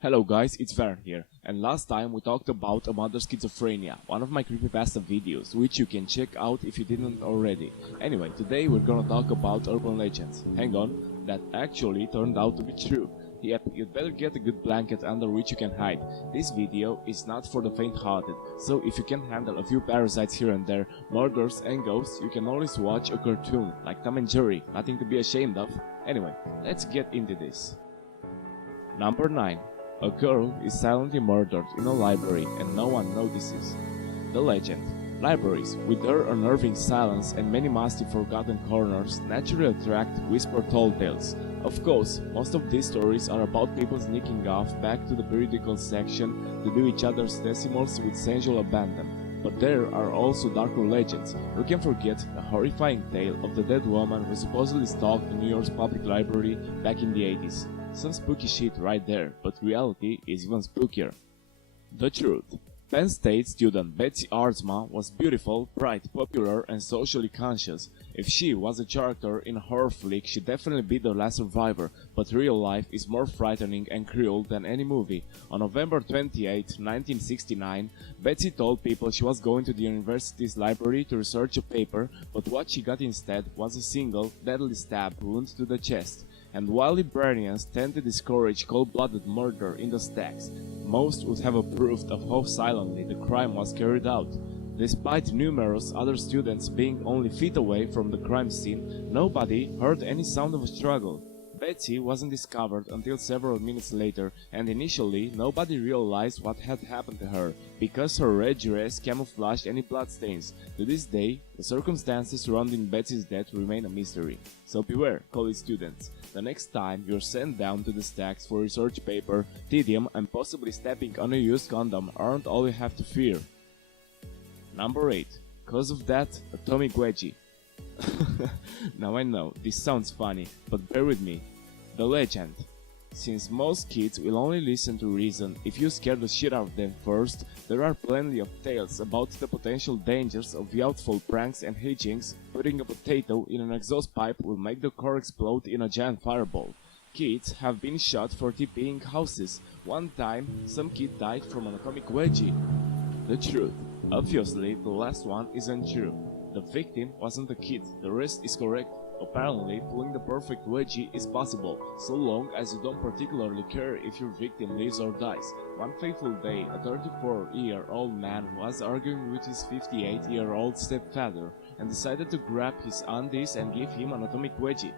Hello guys, it's Varen here, and last time we talked about a mother schizophrenia, one of my creepypasta videos, which you can check out if you didn't already. Anyway, today we're gonna talk about urban legends. Hang on, that actually turned out to be true. Yep, you'd better get a good blanket under which you can hide. This video is not for the faint-hearted, so if you can handle a few parasites here and there, murders and ghosts, you can always watch a cartoon, like Tom and Jerry, nothing to be ashamed of. Anyway, let's get into this. Number 9. A girl is silently murdered in a library and no one notices. The legend. Libraries, with their unnerving silence and many musty forgotten corners, naturally attract whisper-told tales. Of course, most of these stories are about people sneaking off back to the periodical section to do each other's decimals with sensual abandon. But there are also darker legends. Who can forget the horrifying tale of the dead woman who supposedly stalked the New York's public library back in the 80s? Some spooky shit right there, but reality is even spookier. The truth. Penn State student Betsy Aardsma was beautiful, bright, popular, and socially conscious. If she was a character in a horror flick, she'd definitely be the last survivor, but real life is more frightening and cruel than any movie. On November 28, 1969, Betsy told people she was going to the university's library to research a paper, but what she got instead was a single, deadly stab wound to the chest. And while librarians tend to discourage cold-blooded murder in the stacks, most would have approved of how silently the crime was carried out. Despite numerous other students being only feet away from the crime scene, nobody heard any sound of a struggle. Betsy wasn't discovered until several minutes later, and initially nobody realized what had happened to her, because her red dress camouflaged any bloodstains. To this day, the circumstances surrounding Betsy's death remain a mystery. So beware, college students. The next time you're sent down to the stacks for research paper, tedium, and possibly stepping on a used condom aren't all you have to fear. Number 8. Cause of that, atomic wedgie. Now I know, this sounds funny, but bear with me. The legend. Since most kids will only listen to reason if you scare the shit out of them first, there are plenty of tales about the potential dangers of youthful pranks and hijinks. Putting a potato in an exhaust pipe will make the core explode in a giant fireball. Kids have been shot for TPing houses. One time, some kid died from an atomic wedgie. The truth. Obviously, the last one isn't true. The victim wasn't a kid, the rest is correct. Apparently, pulling the perfect wedgie is possible, so long as you don't particularly care if your victim lives or dies. One fateful day, a 34-year-old man was arguing with his 58-year-old stepfather and decided to grab his undies and give him an atomic wedgie.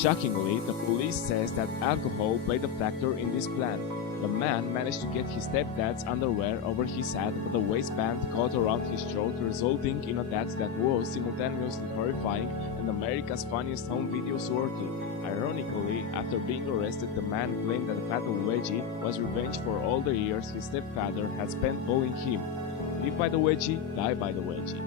Shockingly, the police says that alcohol played a factor in this plan. The man managed to get his stepdad's underwear over his head, but the waistband caught around his throat, resulting in a death that was simultaneously horrifying and America's funniest home videos working. Ironically, after being arrested, the man claimed that the fatal wedgie was revenge for all the years his stepfather had spent bullying him. Live by the wedgie, die by the wedgie.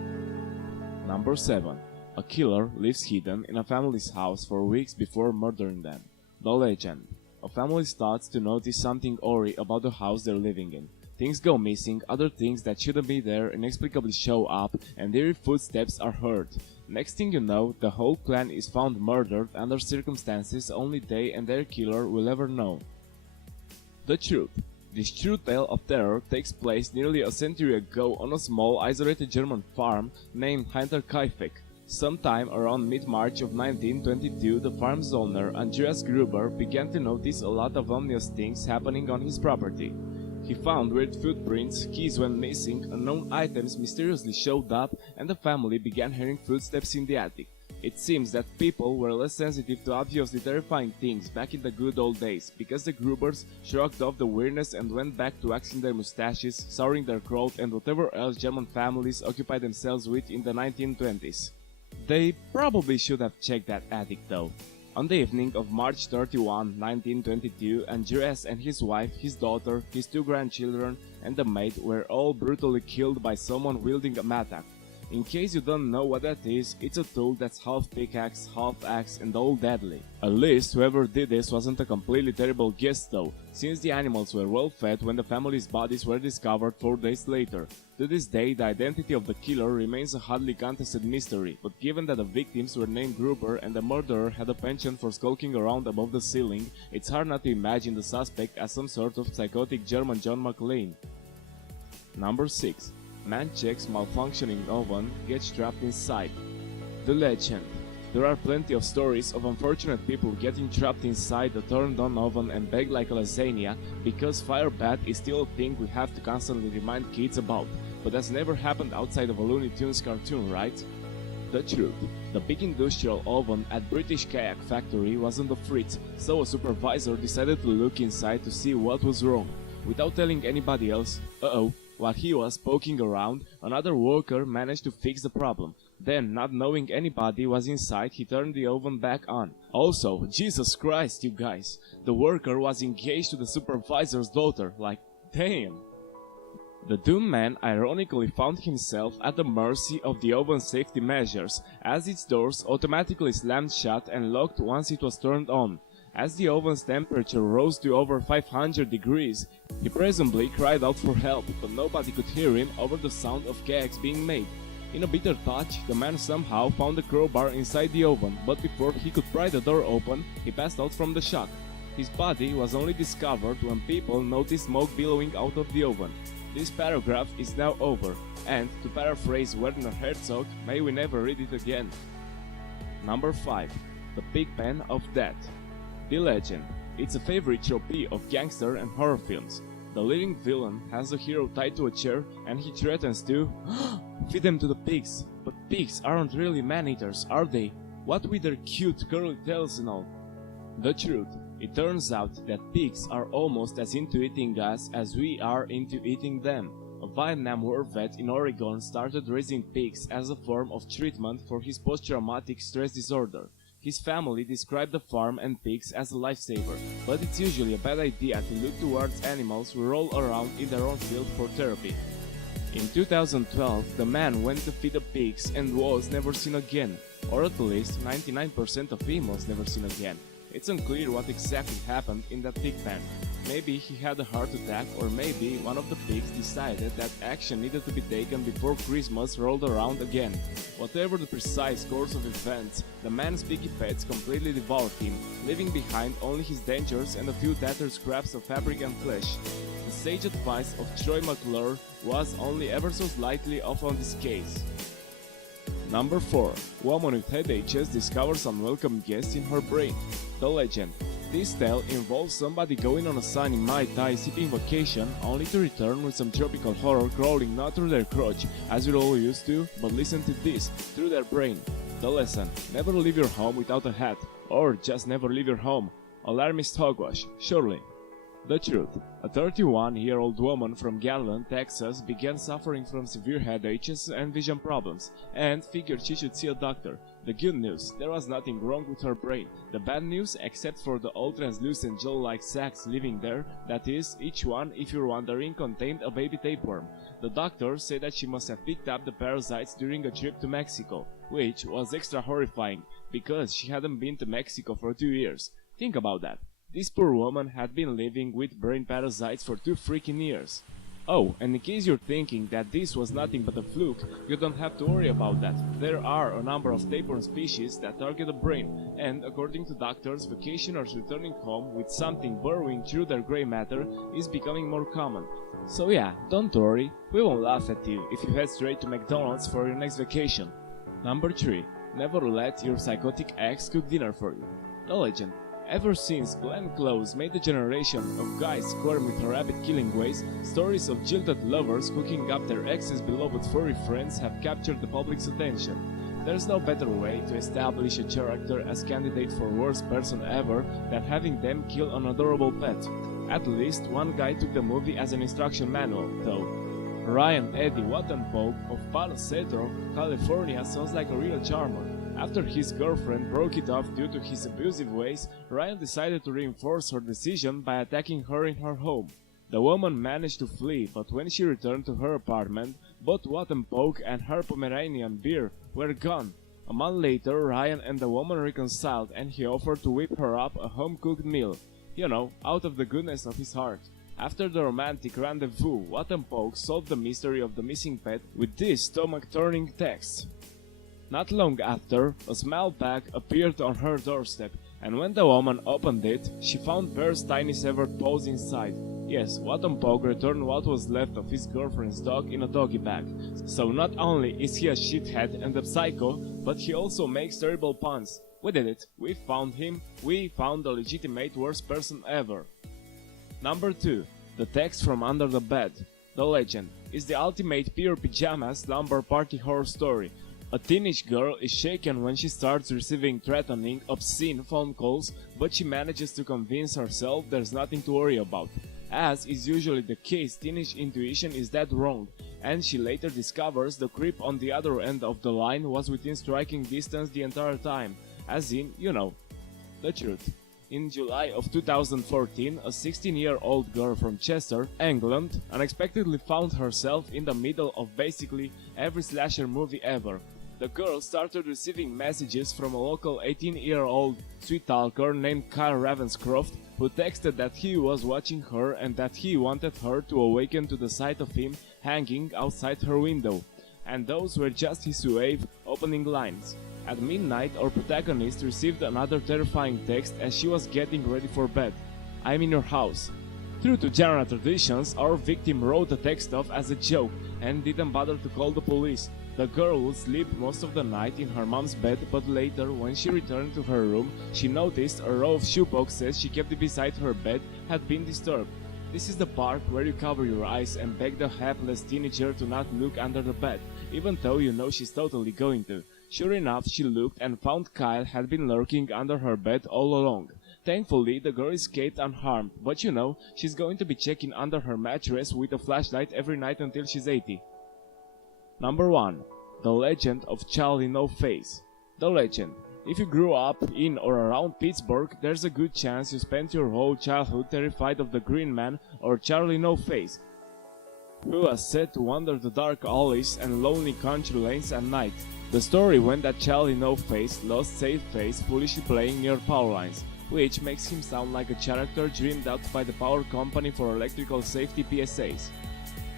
Number 7. A killer lives hidden in a family's house for weeks before murdering them. The legend. A family starts to notice something awry about the house they're living in. Things go missing, other things that shouldn't be there inexplicably show up, and eerie footsteps are heard. Next thing you know, the whole clan is found murdered under circumstances only they and their killer will ever know. The truth. This true tale of terror takes place nearly a century ago on a small, isolated German farm named Hinterkaifeck. Sometime around mid-March of 1922, the farm's owner, Andreas Gruber, began to notice a lot of ominous things happening on his property. He found weird footprints, keys went missing, unknown items mysteriously showed up, and the family began hearing footsteps in the attic. It seems that people were less sensitive to obviously terrifying things back in the good old days, because the Grubers shrugged off the weirdness and went back to waxing their mustaches, souring their growth, and whatever else German families occupied themselves with in the 1920s. They probably should have checked that attic though. On the evening of March 31, 1922, Andreas and his wife, his daughter, his 2 grandchildren, and the maid were all brutally killed by someone wielding a mattock. In case you don't know what that is, it's a tool that's half pickaxe, half axe and all deadly. At least whoever did this wasn't a completely terrible guess though, since the animals were well fed when the family's bodies were discovered 4 days later. To this day, the identity of the killer remains a hotly contested mystery, but given that the victims were named Gruber and the murderer had a penchant for skulking around above the ceiling, it's hard not to imagine the suspect as some sort of psychotic German John McClane. Number 6. Man checks malfunctioning oven, gets trapped inside. The legend. There are plenty of stories of unfortunate people getting trapped inside a turned-on oven and baked like a lasagna because fire bad is still a thing we have to constantly remind kids about, but that's never happened outside of a Looney Tunes cartoon, right? The truth. The big industrial oven at British Kayak Factory wasn't a fritz, so a supervisor decided to look inside to see what was wrong. Without telling anybody else, while he was poking around, another worker managed to fix the problem. Then, not knowing anybody was inside, he turned the oven back on. Also, Jesus Christ, you guys, the worker was engaged to the supervisor's daughter, like, damn. The doomed man ironically found himself at the mercy of the oven's safety measures, as its doors automatically slammed shut and locked once it was turned on. As the oven's temperature rose to over 500 degrees, he presumably cried out for help, but nobody could hear him over the sound of cakes being made. In a bitter touch, the man somehow found a crowbar inside the oven, but before he could pry the door open, he passed out from the shock. His body was only discovered when people noticed smoke billowing out of the oven. This paragraph is now over, and, to paraphrase Werner Herzog, may we never read it again. Number 5. The Pigpen of Death. The legend. It's a favorite trope of gangster and horror films. The leading villain has the hero tied to a chair and he threatens to feed them to the pigs. But pigs aren't really man-eaters, are they? What with their cute curly tails and all? The truth. It turns out that pigs are almost as into eating us as we are into eating them. A Vietnam War vet in Oregon started raising pigs as a form of treatment for his post-traumatic stress disorder. His family described the farm and pigs as a lifesaver, but it's usually a bad idea to look towards animals who roll around in their own field for therapy. In 2012, the man went to feed the pigs and was never seen again, or at least 99% of him was never seen again. It's unclear what exactly happened in that pig pen. Maybe he had a heart attack, or maybe one of the pigs decided that action needed to be taken before Christmas rolled around again. Whatever the precise course of events, the man's piggy pets completely devoured him, leaving behind only his dentures and a few tattered scraps of fabric and flesh. The sage advice of Troy McClure was only ever so slightly off on this case. Number 4. Woman with headaches discovers unwelcome guest in her brain. The legend. This tale involves somebody going on a sunny Mai Tai sipping vacation only to return with some tropical horror crawling not through their crotch as we're all used to, but listen to this, through their brain. The lesson. Never leave your home without a hat, or just never leave your home. Alarmist hogwash, surely. The truth. A 31-year-old woman from Garland, Texas began suffering from severe headaches and vision problems, and figured she should see a doctor. The good news, there was nothing wrong with her brain. The bad news, except for the all translucent gel-like sacs living there, that is, each one, if you're wondering, contained a baby tapeworm. The doctor said that she must have picked up the parasites during a trip to Mexico, which was extra horrifying, because she hadn't been to Mexico for 2 years. Think about that. This poor woman had been living with brain parasites for 2 freaking years. Oh, and in case you're thinking that this was nothing but a fluke, you don't have to worry about that. There are a number of tapeworm species that target the brain, and according to doctors, vacationers returning home with something burrowing through their gray matter is becoming more common. So yeah, don't worry, we won't laugh at you if you head straight to McDonald's for your next vacation. Number 3. Never let your psychotic ex cook dinner for you. The legend. Ever since Glenn Close made a generation of guys squirm with her rabbit-killing ways, stories of jilted lovers cooking up their ex's beloved furry friends have captured the public's attention. There's no better way to establish a character as candidate for worst person ever than having them kill an adorable pet. At least one guy took the movie as an instruction manual, though. Ryan Eddie Wattenpope of Palo Cedro, California sounds like a real charmer. After his girlfriend broke it off due to his abusive ways, Ryan decided to reinforce her decision by attacking her in her home. The woman managed to flee, but when she returned to her apartment, Both Wattenpoke and her Pomeranian Bear were gone. A month later, Ryan and the woman reconciled, and he offered to whip her up a home-cooked meal, you know, out of the goodness of his heart. After the romantic rendezvous, Wattenpoke solved the mystery of the missing pet with this stomach-turning text. Not long after, a small bag appeared on her doorstep, and when the woman opened it, she found Bear's tiny severed paws inside. Yes, Wattenpoke returned what was left of his girlfriend's dog in a doggy bag. So not only is he a shithead and a psycho, but he also makes terrible puns. We did it. We found him. We found the legitimate worst person ever. Number 2. The text from under the bed. The legend is the ultimate pure pajama slumber party horror story. A teenage girl is shaken when she starts receiving threatening, obscene phone calls, but she manages to convince herself there's nothing to worry about. As is usually the case, teenage intuition is dead wrong, and she later discovers the creep on the other end of the line was within striking distance the entire time, as in, you know, the truth. In July of 2014, a 16-year-old girl from Chester, England, unexpectedly found herself in the middle of basically every slasher movie ever. The girl started receiving messages from a local 18-year-old sweet talker named Kyle Ravenscroft, who texted that he was watching her and that he wanted her to awaken to the sight of him hanging outside her window. And those were just his wave opening lines. At midnight, our protagonist received another terrifying text as she was getting ready for bed. "I'm in your house." True to genre traditions, our victim wrote the text off as a joke and didn't bother to call the police. The girl would sleep most of the night in her mom's bed, but later, when she returned to her room, she noticed a row of shoeboxes she kept beside her bed had been disturbed. This is the part where you cover your eyes and beg the hapless teenager to not look under the bed, even though you know she's totally going to. Sure enough, she looked and found Kyle had been lurking under her bed all along. Thankfully, the girl escaped unharmed, but you know, she's going to be checking under her mattress with a flashlight every night until she's 80. Number 1. The Legend of Charlie No Face. The legend. If you grew up in or around Pittsburgh, there's a good chance you spent your whole childhood terrified of the Green Man or Charlie No Face, who was said to wander the dark alleys and lonely country lanes at night. The story went that Charlie No Face lost safe face foolishly playing near power lines, which makes him sound like a character dreamed up by the power company for electrical safety PSAs.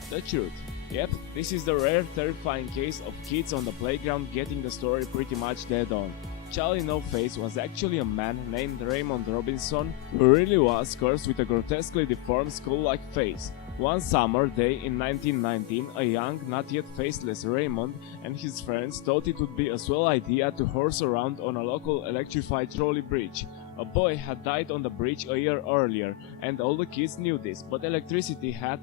The truth. Yep, this is the rare terrifying case of kids on the playground getting the story pretty much dead on. Charlie No Face was actually a man named Raymond Robinson who really was cursed with a grotesquely deformed skull-like face. One summer day in 1919, a young, not yet faceless Raymond and his friends thought it would be a swell idea to horse around on a local electrified trolley bridge. A boy had died on the bridge a year earlier, and all the kids knew this, but electricity had,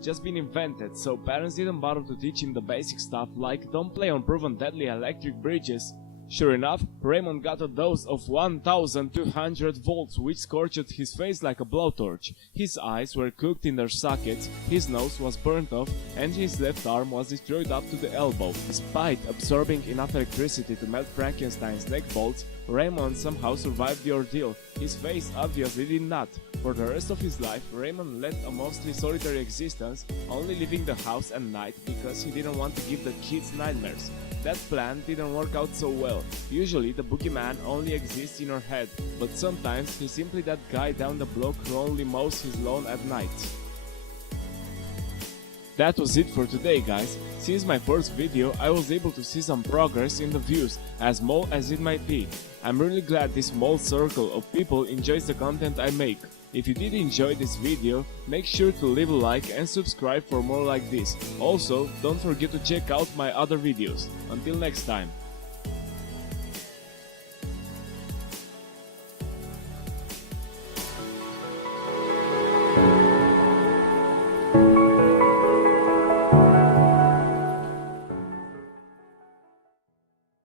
just been invented, so parents didn't bother to teach him the basic stuff like don't play on proven deadly electric bridges. Sure enough, Raymond got a dose of 1200 volts which scorched his face like a blowtorch. His eyes were cooked in their sockets, his nose was burnt off, and his left arm was destroyed up to the elbow. Despite absorbing enough electricity to melt Frankenstein's neck bolts, Raymond somehow survived the ordeal. His face obviously did not. For the rest of his life, Raymond led a mostly solitary existence, only leaving the house at night because he didn't want to give the kids nightmares. That plan didn't work out so well. Usually the boogeyman only exists in your head, but sometimes he's simply that guy down the block who only mows his lawn at night. That was it for today, guys. Since my first video, I was able to see some progress in the views, as small as it might be. I'm really glad this small circle of people enjoys the content I make. If you did enjoy this video, make sure to leave a like and subscribe for more like this. Also, don't forget to check out my other videos. Until next time.